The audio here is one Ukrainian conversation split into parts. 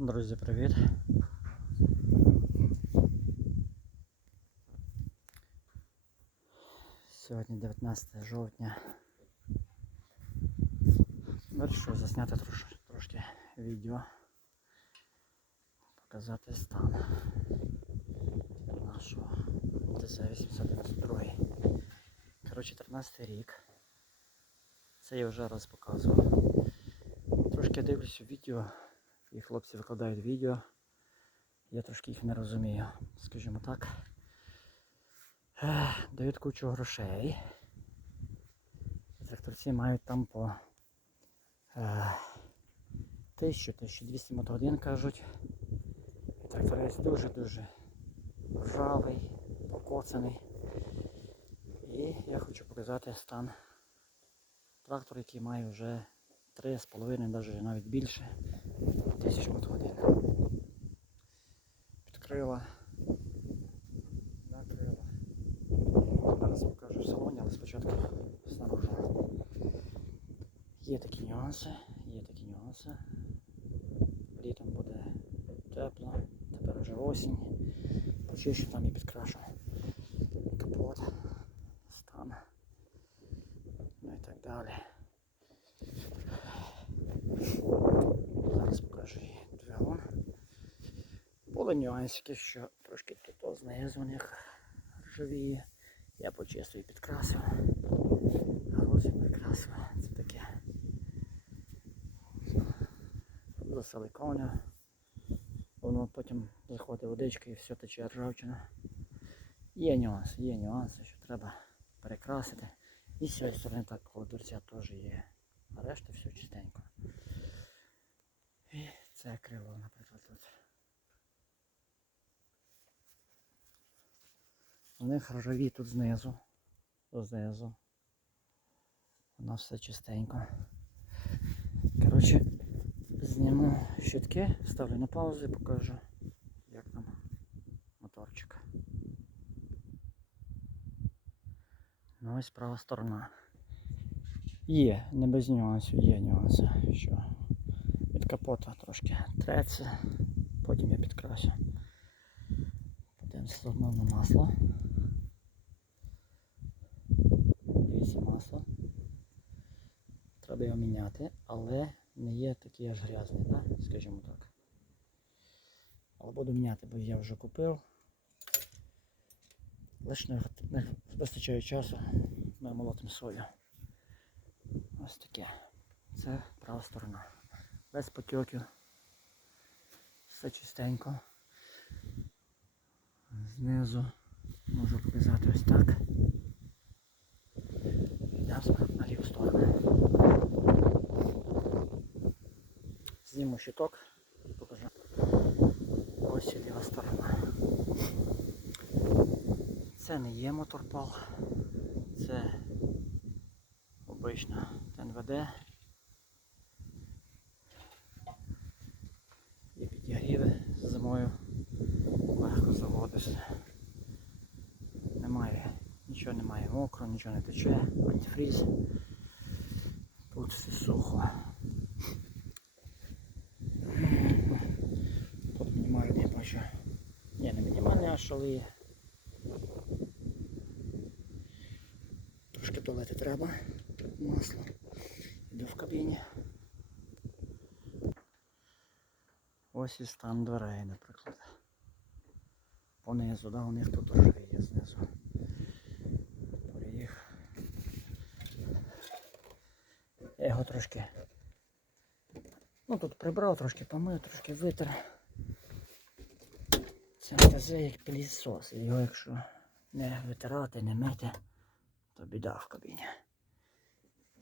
Друзі, привіт! Сьогодні 19 жовтня. Вирішив засняти трош, трошки відео. Показати стан нашого ДЗ-892. Коротше, 13 рік. Це я вже раз показував. Трошки дивлюся відео, і хлопці викладають відео. Я трошки їх не розумію, скажімо так. Дають кучу грошей. Тракторці мають там по е, 1000-1200 мотогодин кажуть. І тракторець дуже-дуже ржавий, покоцаний. І я хочу показати стан трактора, який має вже 3,5, навіть навіть більше тисяч мотогодин. Підкрила. Накрила. Зараз покажу в салоні, але спочатку снаружи. Є такі нюанси, є такі нюанси. Літом буде тепло, тепер вже осінь. Почищу там і підкрашу Були нюансики, що трошки тут знизу у них ржавіє. Я почистив і підкрасив. Грузик прикрасив. Це таке. Засиликоня. Воно потім заходить водичка і все тече ржавчина. Є нюанси, є нюанси, що треба перекрасити. І з цієї сторони так коло дверця теж є. А решта все чистенько. І це крило, наприклад, тут. У них тут знизу. Знизу. Воно все чистенько. Коротше, зніму щитки, ставлю на паузу і покажу, як там моторчик. Ну ось права сторона. Є, не без нюансів, є нюанси, що від капота трошки треться, потім я підкрасю. Подивимося заодно на масло. Дивіться масло. Треба його міняти, але не є такий аж грязний, да? скажімо так. Але буду міняти, бо я вже купив. Лише не, не вистачає часу, ми молотим сою. Ось таке. Це права сторона. Без потьоків. Все чистенько. Знизу можу показати ось так. Йдемо на ліву сторону. Зніму щиток і покажу. Ось ліва сторона. Це не є моторпал, це обична ТНВД. Є підігріви зимою, легко заводишся. Немає, нічого немає мокро, нічого не тече, антифріз. Тут все сухо. Тут мінімальний бачу. Ні, шали. Трошки долити треба масло. Іду в кабіні. Ось і стан дверей, наприклад. Понизу, да, у них тут теж є знизу. Поріг. Я його трошки. Ну тут прибрав, трошки помив, трошки витер. Це як пилісос. Його якщо не витирати, не мити, то біда в кабіні.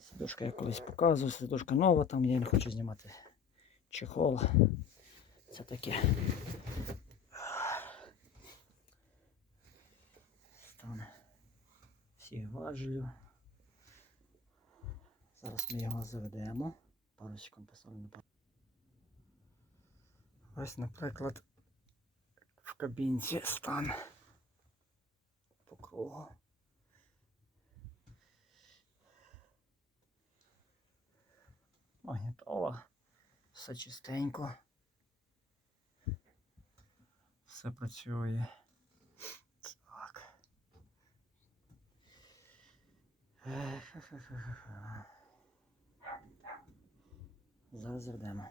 Сидушка я колись показував, сидушка нова, там я не хочу знімати чехол. Це таке. Стан всіх важелів. Зараз ми його заведемо. Пару секунд поставлю на паузу. Ось, наприклад, кабінці стан по. Магнітола. Все чистенько. Все працює. Так. Зараз заведемо.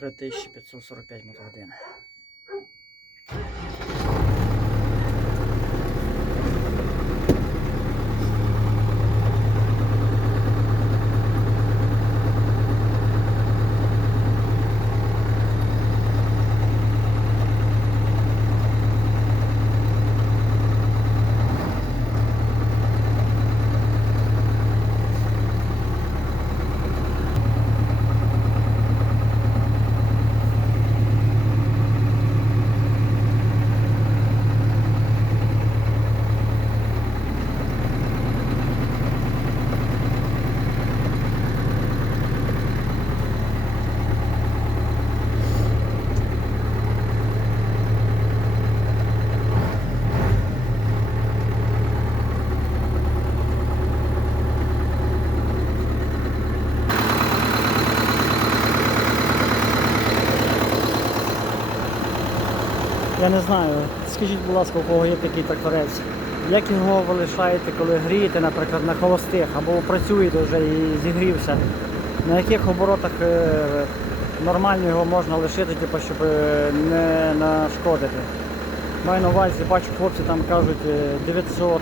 Три тисячі п'ятсот сорок п'ять мотогодин. Я не знаю, скажіть, будь ласка, у кого є такий тракторець. Як його ви лишаєте, коли грієте, наприклад, на холостих, або працюєте вже і зігрівся? На яких оборотах е, нормально його можна лишити, типу, щоб е, не нашкодити? Маю на увазі, бачу, хлопці там кажуть е, 900 е,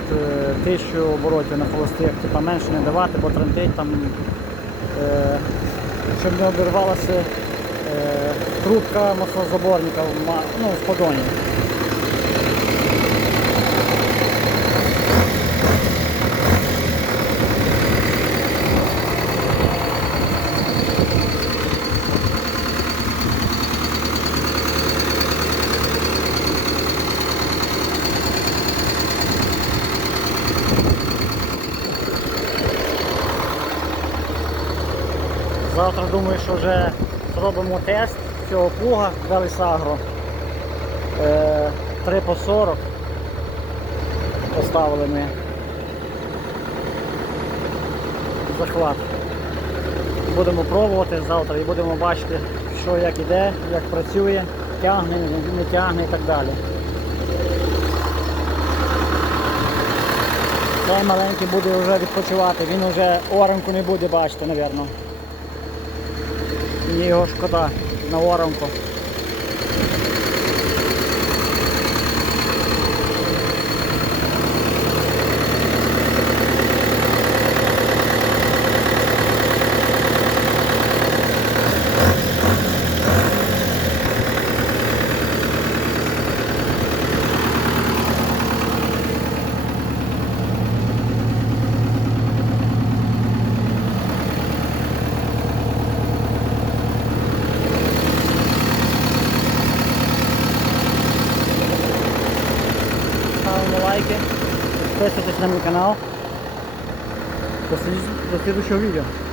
1000 оборотів на холостих, типу, менше не давати, бо трендить там, щоб не обірвалася е, трубка маслозаборника ну, в подоні. Завтра думаю, що вже зробимо тест цього плуга Велісагро. Е, 3 по 40 поставили ми захват. Будемо пробувати завтра і будемо бачити, що як іде, як працює, тягне, не тягне і так далі. Цей маленький буде вже відпочивати, він вже оранку не буде бачити, мабуть. Мені його шкода на оранку. Cześć, serdecznie na mój kanał. Do następnego do, do, seu vídeo.